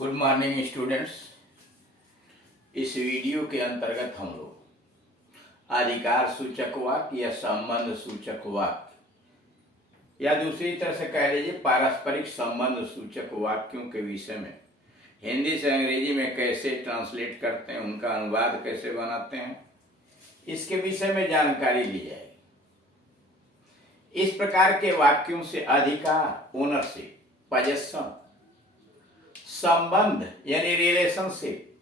Good morning students. इस video के अंतर्गत हम लोग अधिकार सूचक वाक्य या संबंध सूचक वाक्य या दूसरी तरह से कह लीजिए पारस्परिक संबंध सूचक वाक्यों के विषय में हिंदी से अंग्रेजी में कैसे ट्रांसलेट करते हैं, उनका अनुवाद कैसे बनाते हैं, इसके विषय में जानकारी ली जाएगी। इस प्रकार के वाक्यों से अधिकार, ओनरशिप, पजेशन, संबंध यानी रिलेशनशिप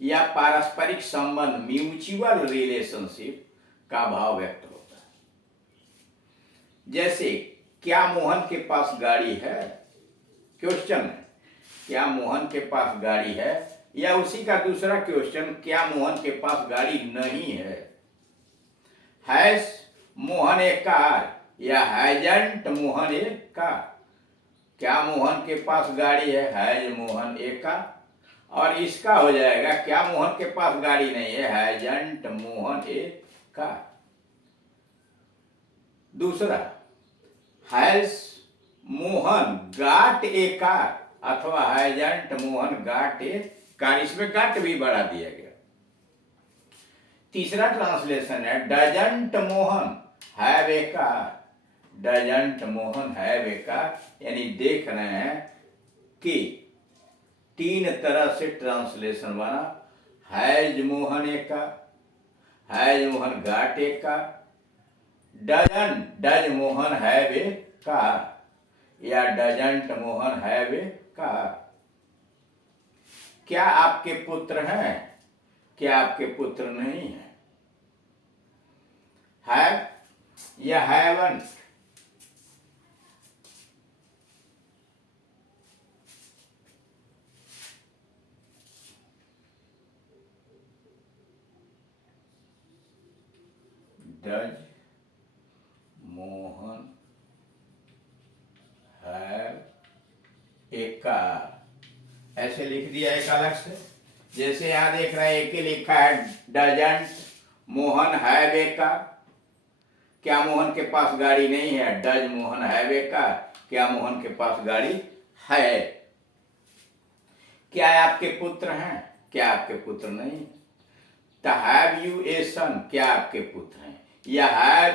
या पारस्परिक संबंध म्यूचुअल रिलेशनशिप का भाव व्यक्त होता है। जैसे क्या मोहन के पास गाड़ी है, क्वेश्चन है क्या मोहन के पास गाड़ी है, या उसी का दूसरा क्वेश्चन क्या मोहन के पास गाड़ी नहीं है। हैज मोहन ए कार या हैजंट मोहन ए कार। क्या मोहन के पास गाड़ी है, हैज मोहन ए कार, और इसका हो जाएगा क्या मोहन के पास गाड़ी नहीं है, हैजंट मोहन ए कार। दूसरा, has Mohan got a car अथवा hasn't Mohan got a car, इसमें गाट भी बढ़ा दिया गया। तीसरा ट्रांसलेशन है doesn't Mohan have a car, doesn't Mohan have a car, यानी देख रहे हैं कि तीन तरह से ट्रांसलेशन बना। Has Mohan a car, has Mohan got a car, does Mohan have a car या doesn't Mohan have a car. क्या आपके पुत्र हैं, क्या आपके पुत्र नहीं है। हैव या haven't. Does Mohan have a car, ऐसे लिख दिया एक अलग से। जैसे यहां देख रहे हैं एक ही लिखा है doesn't Mohan have a car, क्या मोहन के पास गाड़ी नहीं है, does Mohan have a car, क्या मोहन के पास गाड़ी है। क्या आपके पुत्र हैं, क्या आपके पुत्र नहीं। तो हैव यू ए सन, क्या आपके पुत्र हैं, या have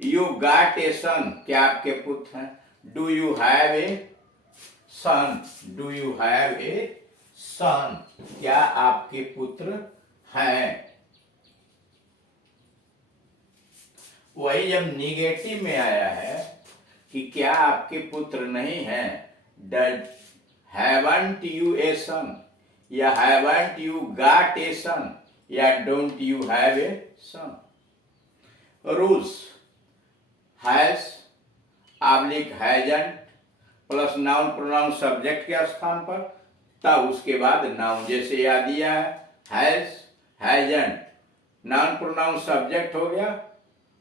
you got a son, क्या आपके पुत्र हैं। Do you have a son, do you have a son, क्या आपके पुत्र हैं। वही जब निगेटिव में आया है कि क्या आपके पुत्र नहीं हैं, does haven't you a son या haven't you got a son या don't you have a son. Rules, has oblique hasn't plus noun pronoun subject के स्थान पर, तब उसके बाद नाउन। जैसे याद दिया है has hasn't, noun pronoun subject हो गया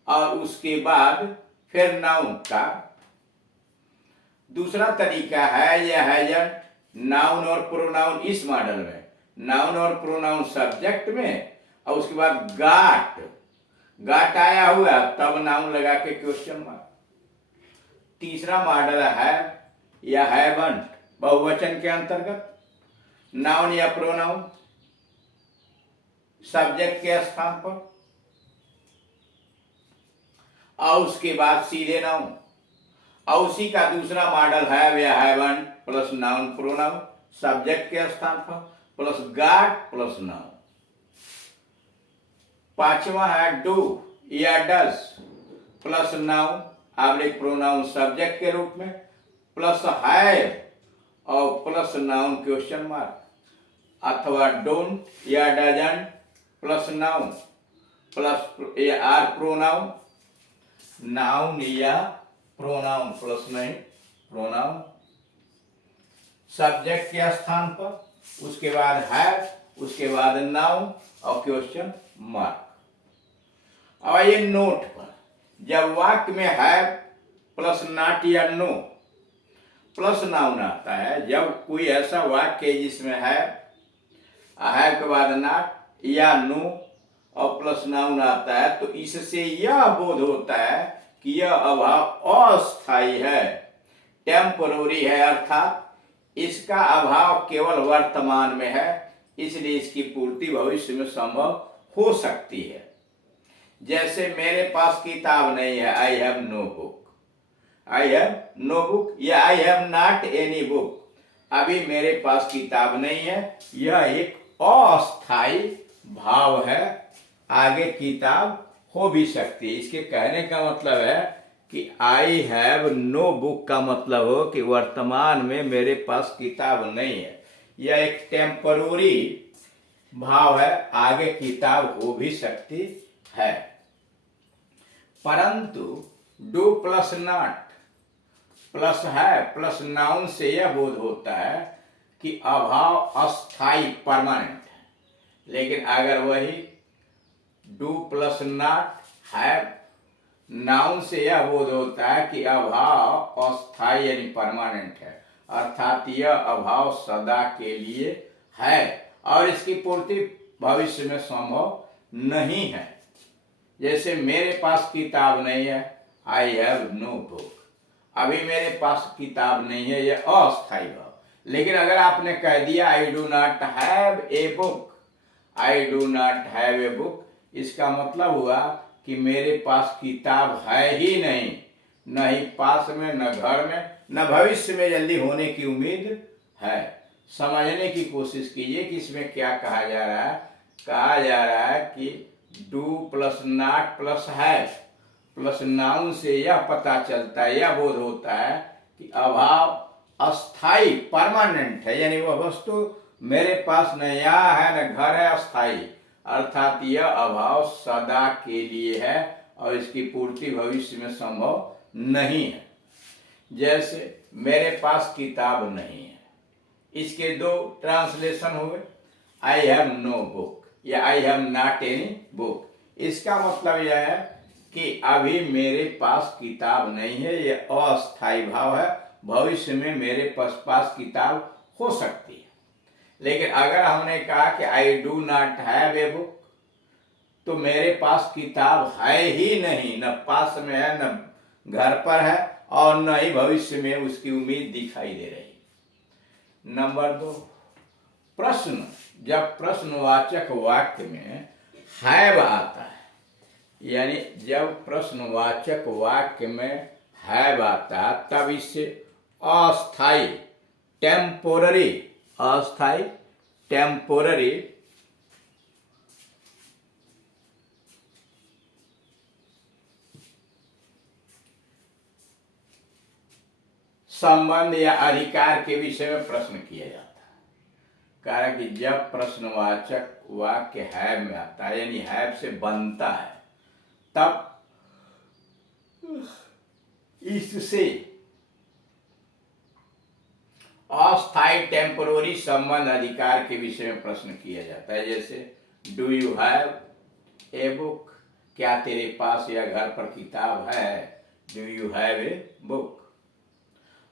और उसके बाद फिर नाउन का। दूसरा तरीका है या हैजंट, नाउन और प्रोनाउन इस मॉडल में नाउन और प्रोनाउन सब्जेक्ट में और उसके बाद गाट आया हुआ तब नाउन लगा के क्वेश्चन मार्क। तीसरा मॉडल है या हैवंट, बहुवचन के अंतर्गत नाउन या प्रोनाउन सब्जेक्ट के स्थान पर और उसके बाद सीधे नाउन। और उसी का दूसरा मॉडल है या haven't plus noun pronoun subject के स्थान पर प्लस गाट प्लस नाउन। पांचवा है डू या does plus noun oblique pronoun subject के रूप में प्लस हैव और प्लस नाउन क्वेश्चन मार्क, अथवा डोंट या डजंट प्लस नाउन प्लस या आर प्रोनाउन, नाउन या प्रोनाउन प्लस नहीं प्रोनाउन सब्जेक्ट के स्थान पर, उसके बाद हैव, उसके बाद नाउन और क्वेश्चन मार्क। अब ये नोट पर, जब वाक्य में हैव प्लस नॉट या नो प्लस नाउन आता है, जब कोई ऐसा वाक्य है जिसमें हैव के बाद नॉट या नो और प्लस नाउन आता है, तो इससे यह बोध होता है कि यह अभाव अस्थायी है, टेम्पोररी है, अर्थात इसका अभाव केवल वर्तमान में है, इसलिए इसकी पूर्ति भविष्य में संभव हो सकती है। जैसे मेरे पास किताब नहीं है, I have no book, I have no book, या I have not any book. अभी मेरे पास किताब नहीं है, यह एक अस्थायी भाव है, आगे किताब हो भी सकती है। इसके कहने का मतलब है कि आई हैव नो बुक का मतलब हो कि वर्तमान में मेरे पास किताब नहीं है। यह एक टेम्पररी भाव है, आगे किताब हो भी सकती है। परंतु डू प्लस नॉट प्लस है प्लस नाउन से यह बोध होता है कि अभाव अस्थाई परमानेंट है। लेकिन अगर वही डू प्लस नॉट है नाउन से यह बोध होता है कि अभाव अस्थाई यानी परमानेंट है, अर्थात यह अभाव सदा के लिए है और इसकी पूर्ति भविष्य में संभव नहीं है। जैसे मेरे पास किताब नहीं है, आई हैव नो बुक। अभी मेरे पास किताब नहीं है, यह अस्थायी भाव। लेकिन अगर आपने कह दिया I do not have a book, I do not have a book, इसका मतलब हुआ कि मेरे पास किताब है ही नहीं, न ही पास में, न घर में, न भविष्य में जल्दी होने की उम्मीद है। समझने की कोशिश कीजिए कि इसमें क्या कहा जा रहा है। कहा जा रहा है कि do plus not plus have plus noun से यह पता चलता है, यह बोध होता है कि अभाव अस्थाई परमानेंट है, यानी वह वस्तु मेरे पास न यहाँ है न घर है, अस्थाई, अर्थात यह अभाव सदा के लिए है और इसकी पूर्ति भविष्य में संभव नहीं है। जैसे मेरे पास किताब नहीं है, इसके दो ट्रांसलेशन हुए, आई हैव नो बुक या I have not any book. इसका मतलब यह है कि अभी मेरे पास किताब नहीं है, यह अस्थायी भाव है, भविष्य में मेरे पास किताब हो सकती है। लेकिन अगर हमने कहा कि I do not have a book, तो मेरे पास किताब है ही नहीं, न पास में है, न घर पर है और न ही भविष्य में उसकी उम्मीद दिखाई दे रही। नंबर 2, प्रश्न। जब प्रश्नवाचक वाक्य में हैव आता है, यानी जब प्रश्नवाचक वाक्य में हैव आता है, तब इससे अस्थाई टेम्पोररी संबंध या अधिकार के विषय में प्रश्न किया जाता है। कारण कि जब प्रश्नवाचक वाक्य हैव में आता है, यानी हैव से बनता है, तब इससे अस्थायी टेम्पोररी संबंध अधिकार के विषय में प्रश्न किया जाता है। जैसे do you have a book, क्या तेरे पास या घर पर किताब है, do you have a book.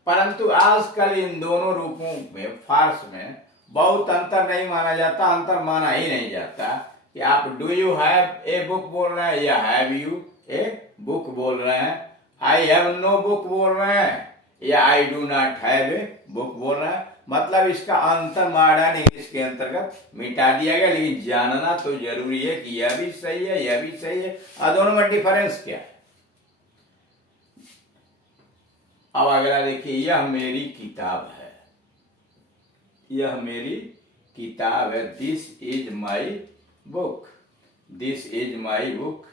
परंतु आजकल इन दोनों रूपों में फारस में बहुत अंतर नहीं माना जाता, अंतर माना ही नहीं जाता कि आप do you have a book बोल रहे हैं या हैव यू ए बुक बोल रहे हैं, आई हैव नो बुक बोल रहे हैं या I do not have a book बोल रहे हैं। मतलब इसका अंतर मॉडर्न इंग्लिश के अंतर्गत मिटा दिया गया। लेकिन जानना तो जरूरी है कि यह भी सही है, यह भी सही है, और दोनों में डिफरेंस क्या है। अब अगला देखिए, यह मेरी किताब है, यह मेरी किताब है, this is my book, this is my book.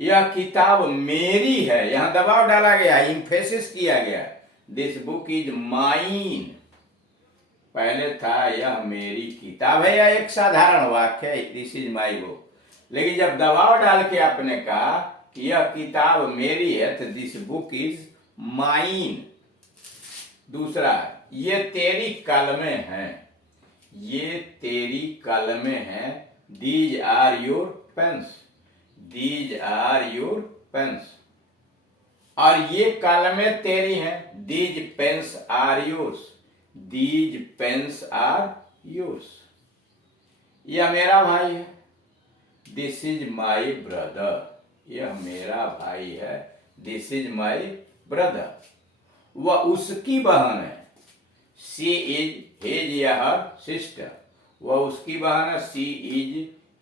यह किताब मेरी है, यहां दबाव डाला गया, इंफेसिस किया गया, दिस बुक इज माइन। पहले था यह मेरी किताब है, यह एक साधारण वाक्य है, दिस इज माई बुक। लेकिन जब दबाव डाल के आपने कहा कि यह किताब मेरी है, तो दिस बुक इज माइन। दूसरा, ये तेरी कलमें हैं, ये तेरी कलमें हैं, these are your pens, these are your pens. और ये कलमें तेरी हैं, these pens are yours, these pens are yours. यह मेरा भाई है, दिस इज माई ब्रदर, यह मेरा भाई है, दिस इज माई ब्रदर। वह उसकी बहन है, शी इज हिज या हर सिस्टर, वह उसकी बहन है। She is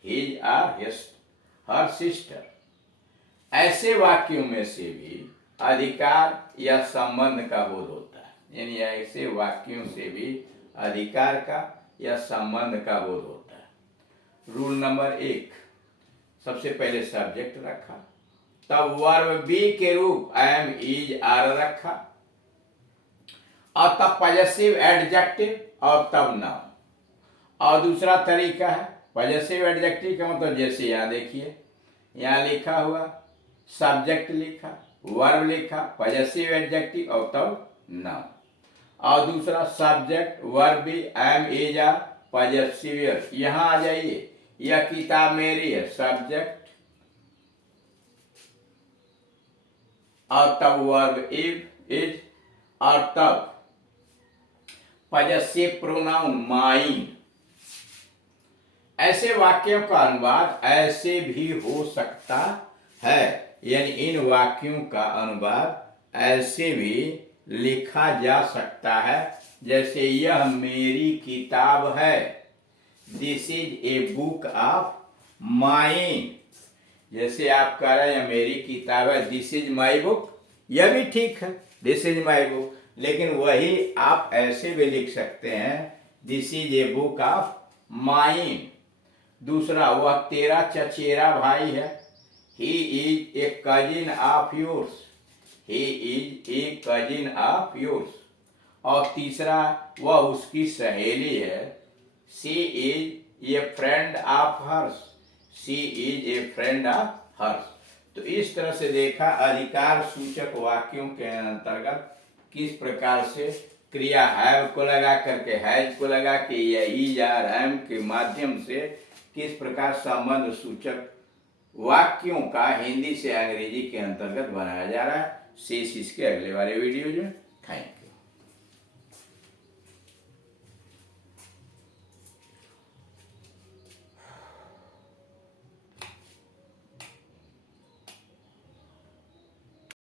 his or her sister. ऐसे वाक्यों में से भी अधिकार या संबंध का बोध होता है, यानी ऐसे वाक्यों से भी अधिकार का या संबंध का बोध होता है। रूल नंबर 1, सबसे पहले सब्जेक्ट रखा, तब वर्ब बी के रूप एम इज आर रखा, और तब पॉजेसिव एडजेक्टिव और तब नाउन। और दूसरा तरीका है पॉजेसिव एडजेक्टिव का मतलब जैसे यहाँ देखिए, यहाँ लिखा हुआ सब्जेक्ट लिखा, वर्ब लिखा, पॉजेसिव एडजेक्टिव और तब नाउन। और दूसरा सब्जेक्ट वर्ब भी एम इज आर पॉजेसिव, यहाँ आ जाइए, यह किताब मेरी है, सब्जेक्ट और तब वर्ब इज और तब पॉजेसिव प्रोनाउन माइन। ऐसे वाक्यों का अनुवाद ऐसे भी हो सकता है, यानी इन वाक्यों का अनुवाद ऐसे भी लिखा जा सकता है, जैसे यह मेरी किताब है, this is a book of mine. जैसे आप कह रहे हैं मेरी किताब है, दिस इज माई बुक, यह भी ठीक है, दिस इज माई बुक, लेकिन वही आप ऐसे भी लिख सकते हैं, this is a book of mine. दूसरा, वह तेरा चचेरा भाई है, he is a cousin of yours, he is a cousin of yours. और तीसरा, वह उसकी सहेली है, she is a friend of hers, she is a friend of hers. तो इस तरह से देखा अधिकार सूचक वाक्यों के अंतर्गत किस प्रकार से क्रिया हैव को लगा करके, हैज को लगा के या इज आर एम के माध्यम से किस प्रकार संबंध सूचक वाक्यों का हिंदी से अंग्रेजी के अंतर्गत बनाया जा रहा है। शेष इसके अगले वाले वीडियो में खाएंगे।